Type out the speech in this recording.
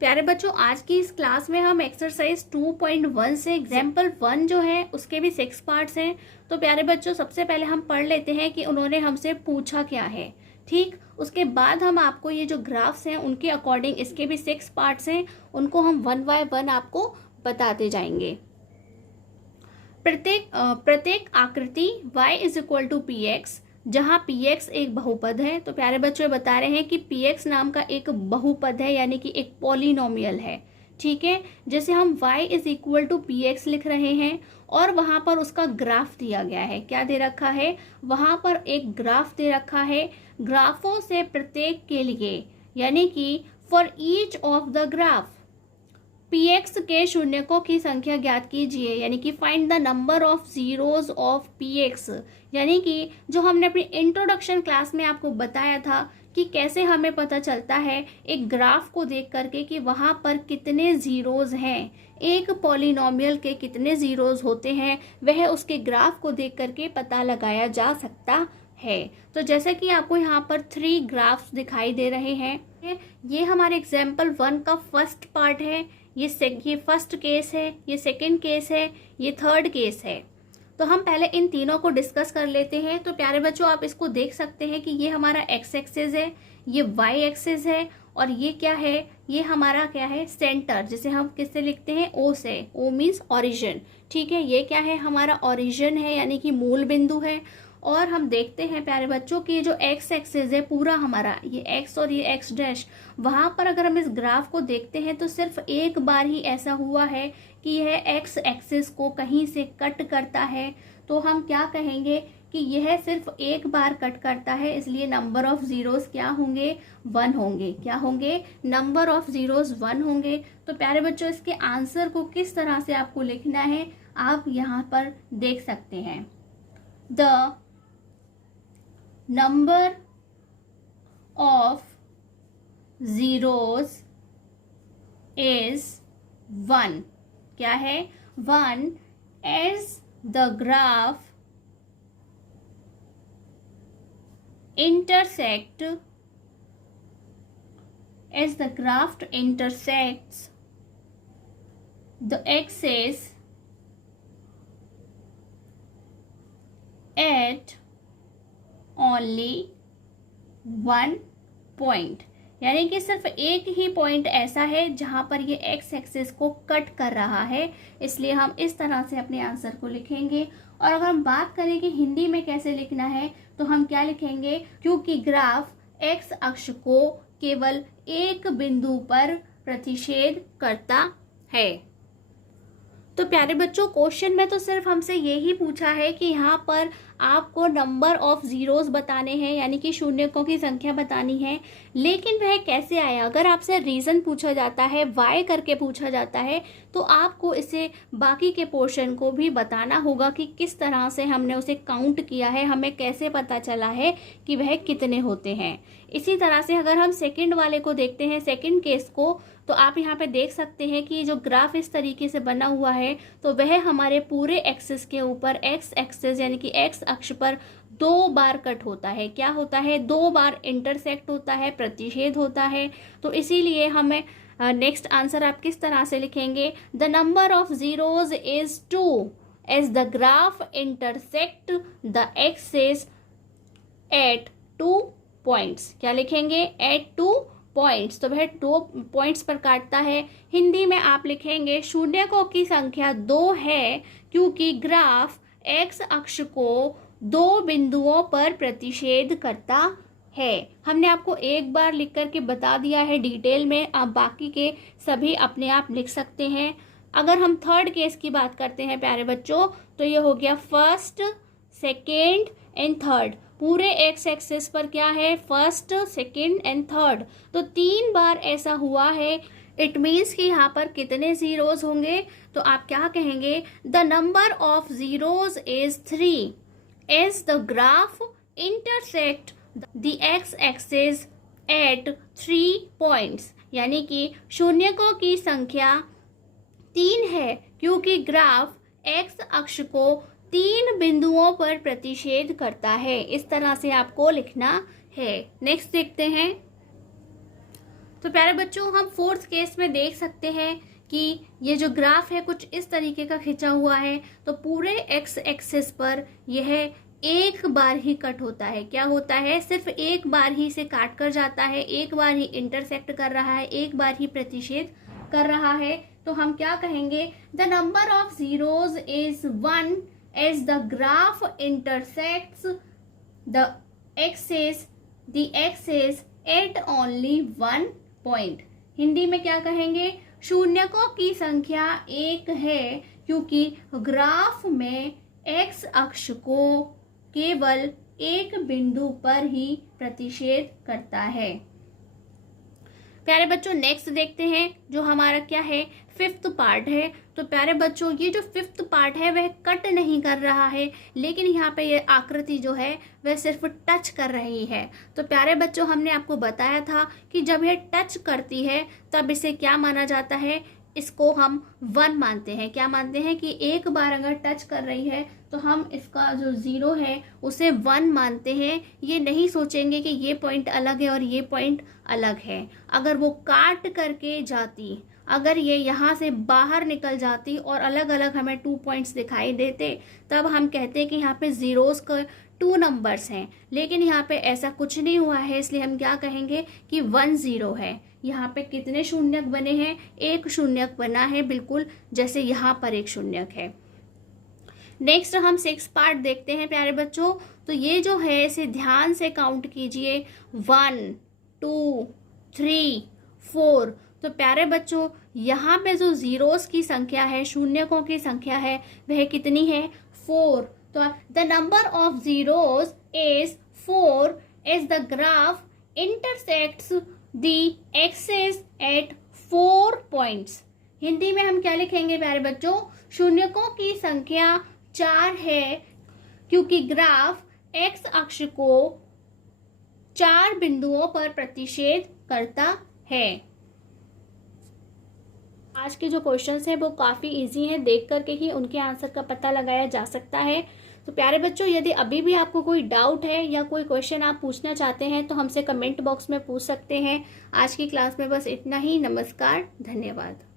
प्यारे बच्चों, आज की इस क्लास में हम एक्सरसाइज 2.1 से एग्जाम्पल 1 जो है उसके भी 6 पार्ट्स हैं। तो प्यारे बच्चों, सबसे पहले हम पढ़ लेते हैं कि उन्होंने हमसे पूछा क्या है। ठीक, उसके बाद हम आपको ये जो ग्राफ्स हैं उनके अकॉर्डिंग इसके भी 6 पार्ट्स हैं, उनको हम 1 बाय 1 आपको बताते जाएंगे। प्रत्येक आकृति y is equal to p x, जहाँ px एक बहुपद है। तो प्यारे बच्चों बता रहे हैं कि px नाम का एक बहुपद है, यानी कि एक पॉलिनोमियल है। ठीक है, जैसे हम y is equal to p x लिख रहे हैं और वहां पर उसका ग्राफ दिया गया है। क्या दे रखा है? वहां पर एक ग्राफ दे रखा है। ग्राफों से प्रत्येक के लिए, यानी कि for each of the graph px के शून्यकों की संख्या ज्ञात कीजिए, यानी कि find the number of zeros of px। यानी कि जो हमने अपनी इंट्रोडक्शन क्लास में आपको बताया था कि कैसे हमें पता चलता है एक ग्राफ को देख करके कि वहां पर कितने जीरोज हैं, एक पॉलिनोमियल के कितने जीरोज होते हैं, वह उसके ग्राफ को देख करके पता लगाया जा सकता है। तो जैसे कि आपको यहाँ पर 3 ग्राफ्स दिखाई दे रहे हैं, ये हमारे एग्जाम्पल 1 का फर्स्ट पार्ट है। ये फर्स्ट केस है, ये सेकंड केस है, ये थर्ड केस है। तो हम पहले इन तीनों को डिस्कस कर लेते हैं। तो प्यारे बच्चों, आप इसको देख सकते हैं कि ये हमारा एक्स एक्सिस है, ये वाई एक्सिस है, और ये क्या है? ये हमारा क्या है? सेंटर, जिसे हम किससे लिखते हैं? ओ से। O means origin. ठीक है, ये क्या है? हमारा ओरिजिन है, यानी कि मूल बिंदु है। और हम देखते हैं प्यारे बच्चों कि जो एक्स एक्सिस है पूरा हमारा, ये एक्स और ये एक्स डैश, वहां पर अगर हम इस ग्राफ को देखते हैं तो सिर्फ एक बार ही ऐसा हुआ है कि यह एक्स एक्सिस को कहीं से कट करता है। तो हम क्या कहेंगे कि यह सिर्फ एक बार कट करता है, इसलिए नंबर ऑफ जीरोस क्या होंगे? 1 होंगे। क्या होंगे? नंबर ऑफ जीरोस 1 होंगे। तो प्यारे बच्चों, इसके आंसर को किस तरह से आपको लिखना है आप यहाँ पर देख सकते हैं। The number of zeros is 1। क्या है? 1 as the graph intersects the axis at only 1 point। यानी कि सिर्फ एक ही पॉइंट ऐसा है जहां पर ये एक्स एक्सिस को कट कर रहा है, इसलिए हम इस तरह से अपने आंसर को लिखेंगे। और अगर हम बात करें कि हिंदी में कैसे लिखना है, तो हम क्या लिखेंगे? क्योंकि ग्राफ एक्स अक्ष को केवल एक बिंदु पर प्रतिच्छेद करता है। तो प्यारे बच्चों, क्वेश्चन में तो सिर्फ हमसे यही पूछा है कि यहाँ पर आपको नंबर ऑफ जीरोस बताने हैं, यानी कि शून्यकों की संख्या बतानी है। लेकिन वह कैसे आया? अगर आपसे रीजन पूछा जाता है, वाई करके पूछा जाता है, तो आपको इसे बाकी के पोर्शन को भी बताना होगा कि किस तरह से हमने उसे काउंट किया है, हमें कैसे पता चला है कि वह कितने होते हैं। इसी तरह से अगर हम सेकंड वाले को देखते हैं, सेकंड केस को, तो आप यहाँ पे देख सकते हैं कि जो ग्राफ इस तरीके से बना हुआ है, तो वह हमारे पूरे एक्सिस के ऊपर एक्स एक्सिस यानी कि एक्स अक्ष पर 2 बार कट होता है। क्या होता है? 2 बार इंटरसेक्ट होता है, प्रतिच्छेद होता है। तो इसीलिए हमें नेक्स्ट आंसर आप किस तरह से लिखेंगे? The number of zeros is 2 as the graph intersect the axis at 2 points. क्या लिखेंगे? At 2 points. तो वह 2 पॉइंट्स पर काटता है। हिंदी में आप लिखेंगे शून्यकों की संख्या 2 है, क्योंकि ग्राफ एक्स अक्ष को 2 बिंदुओं पर प्रतिच्छेद करता है। हमने आपको एक बार लिख करके बता दिया है डिटेल में, आप बाकी के सभी अपने आप लिख सकते हैं। अगर हम थर्ड केस की बात करते हैं प्यारे बच्चों, तो ये हो गया फर्स्ट, सेकेंड एंड थर्ड। पूरे एक्स एक्सिस पर क्या है? First, second and third. तो 3 बार ऐसा हुआ है। इट मीन्स कि यहाँ पर कितने जीरोज होंगे? तो आप क्या कहेंगे? The number of zeros is 3 as the graph intersect the x axis at 3 points. यानी कि शून्यकों की संख्या 3 है, क्योंकि ग्राफ एक्स अक्ष को 3 बिंदुओं पर प्रतिच्छेद करता है। इस तरह से आपको लिखना है। नेक्स्ट देखते हैं। तो प्यारे बच्चों, हम फोर्थ केस में देख सकते हैं कि ये जो ग्राफ है कुछ इस तरीके का खिंचा हुआ है। तो पूरे एक्स एक्सिस पर यह एक बार ही कट होता है। क्या होता है? सिर्फ एक बार ही से काट कर जाता है, एक बार ही इंटरसेक्ट कर रहा है, एक बार ही प्रतिच्छेद कर रहा है। तो हम क्या कहेंगे? The number of zeros is 1 as the graph intersects the axis at only 1 point. Hindi में क्या कहेंगे? शून्यकों की संख्या एक है क्योंकि ग्राफ में एक्स अक्ष को केवल एक बिंदु पर ही प्रतिच्छेद करता है। प्यारे बच्चों, नेक्स्ट देखते हैं जो हमारा क्या है, फिफ्थ पार्ट है। तो प्यारे बच्चों, ये जो फिफ्थ पार्ट है वह कट नहीं कर रहा है, लेकिन यहाँ पे ये आकृति जो है वह सिर्फ टच कर रही है। तो प्यारे बच्चों, हमने आपको बताया था कि जब यह टच करती है तब इसे क्या माना जाता है? इसको हम 1 मानते हैं। क्या मानते हैं? कि एक बार अगर टच कर रही है तो हम इसका जो 0 है उसे 1 मानते हैं। ये नहीं सोचेंगे कि ये पॉइंट अलग है और ये पॉइंट अलग है। अगर वो काट करके जाती, अगर ये यहाँ से बाहर निकल जाती और अलग अलग हमें 2 पॉइंट्स दिखाई देते, तब हम कहते हैं कि यहाँ पे जीरोस का 2 नंबर्स हैं। लेकिन यहाँ पे ऐसा कुछ नहीं हुआ है, इसलिए हम क्या कहेंगे कि 1 0 है। यहाँ पे कितने शून्यक बने हैं? एक शून्यक बना है, बिल्कुल जैसे यहाँ पर एक शून्यक है। नेक्स्ट हम 6 पार्ट देखते हैं प्यारे बच्चों। तो ये जो है इसे ध्यान से काउंट कीजिए, 1 2 3 4। तो प्यारे बच्चों, यहाँ पे जो जीरोस की संख्या है, शून्यकों की संख्या है, वह कितनी है? 4। तो the number of zeros is 4 as the graph intersects the axis at 4 points. Hindi में हम क्या लिखेंगे प्यारे बच्चों? शून्यकों की संख्या 4 है क्योंकि ग्राफ एक्स अक्ष को 4 बिंदुओं पर प्रतिच्छेद करता है। आज के जो क्वेश्चंस हैं वो काफ़ी इजी हैं, देख करके ही उनके आंसर का पता लगाया जा सकता है। तो प्यारे बच्चों, यदि अभी भी आपको कोई डाउट है या कोई क्वेश्चन आप पूछना चाहते हैं तो हमसे कमेंट बॉक्स में पूछ सकते हैं। आज की क्लास में बस इतना ही। नमस्कार, धन्यवाद।